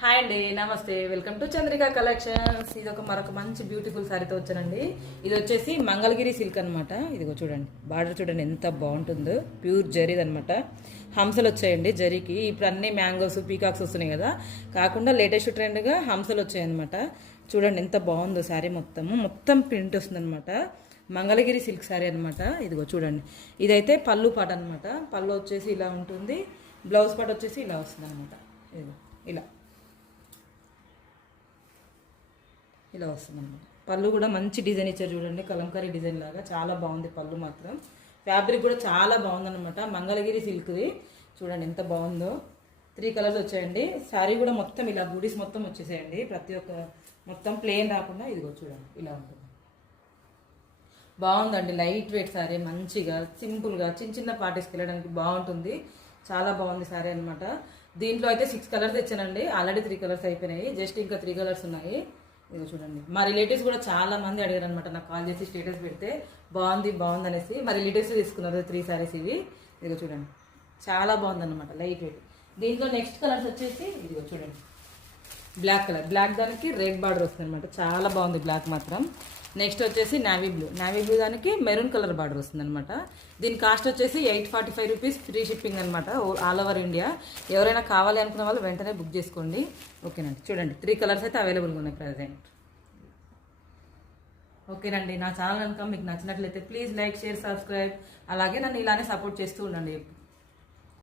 Hi అండి, నమస్తే. Welcome to Chandrika collections. ఇది మరొక మంచి బ్యూటిఫుల్ శారీతో వచ్చానండి. ఇది వచ్చేసి మంగళగిరి సిల్క్ అనమాట. ఇదిగో చూడండి, బార్డర్ చూడండి ఎంత బాగుంటుందో. ప్యూర్ జరీది అనమాట. హంసలు వచ్చాయండి జరీకి. ఇప్పుడు అన్ని మ్యాంగోస్, పీకాక్స్ వస్తున్నాయి కదా, కాకుండా లేటెస్ట్ ట్రెండ్గా హంసలు వచ్చాయన్నమాట. చూడండి ఎంత బాగుందో శారీ. మొత్తం ప్రింట్ వస్తుంది అనమాట. మంగళగిరి సిల్క్ శారీ అనమాట. ఇదిగో చూడండి, ఇదైతే పళ్ళు పాట అనమాట. పళ్ళు వచ్చేసి ఇలా ఉంటుంది, బ్లౌజ్ పాట వచ్చేసి ఇలా వస్తుంది అనమాట. ఇదిగో ఇలా వస్తుంది అనమాట. పళ్ళు కూడా మంచి డిజైన్ ఇచ్చారు చూడండి, కలంకారీ డిజైన్ లాగా చాలా బాగుంది. పళ్ళు మాత్రం ఫ్యాబ్రిక్ కూడా చాలా బాగుందన్నమాట. మంగళగిరి సిల్క్ది చూడండి ఎంత బాగుందో. 3 కలర్స్ వచ్చాయండి. శారీ కూడా మొత్తం ఇలా బూడీస్ మొత్తం వచ్చేసాయండి. ప్రతి ఒక్క మొత్తం ప్లెయిన్ రాకుండా ఇదిగో చూడండి ఇలా ఉంటుంది. బాగుందండి, లైట్ వెయిట్ శారీ. మంచిగా సింపుల్గా చిన్న పార్టీస్కి వెళ్ళడానికి బాగుంటుంది. చాలా బాగుంది శారీ అనమాట. దీంట్లో అయితే 6 కలర్స్ తెచ్చానండి. ఆల్రెడీ 3 కలర్స్ అయిపోయినాయి. జస్ట్ ఇంకా 3 కలర్స్ ఉన్నాయి. ఇదిగో చూడండి, మా రిలేటివ్స్ కూడా చాలా మంది అడిగారు అనమాట. నాకు కాల్ చేసి స్టేటస్ పెడితే బాగుంది అనేసి మా రిలేటివ్స్ తీసుకున్నారు 3 శారీస్ ఇవి. ఇదిగో చూడండి చాలా బాగుందన్నమాట, లైట్ వెయిట్. దీంట్లో నెక్స్ట్ కలర్స్ వచ్చేసి ఇదిగో చూడండి, బ్లాక్ కలర్. బ్లాక్ దానికి రెడ్ బార్డర్ వస్తుంది అనమాట. చాలా బాగుంది బ్లాక్ మాత్రం. నెక్స్ట్ వచ్చేసి నావీ బ్లూ దానికి మెరూన్ కలర్ బార్డర్ వస్తుంది అనమాట. దీని కాస్ట్ వచ్చేసి 845 రూపీస్, ఫ్రీ షిప్పింగ్ అనమాట, ఆల్ ఓవర్ ఇండియా. ఎవరైనా కావాలి అనుకున్న వాళ్ళు వెంటనే బుక్ చేసుకోండి. ఓకేనండి, చూడండి 3 కలర్స్ అయితే అవైలబుల్గా ఉన్నాయి ప్రజెంట్. ఓకేనండి, నా ఛానల్ కనుక మీకు నచ్చినట్లయితే ప్లీజ్ లైక్, షేర్, సబ్స్క్రైబ్. అలాగే నన్ను ఇలానే సపోర్ట్ చేస్తూ ఉండండి.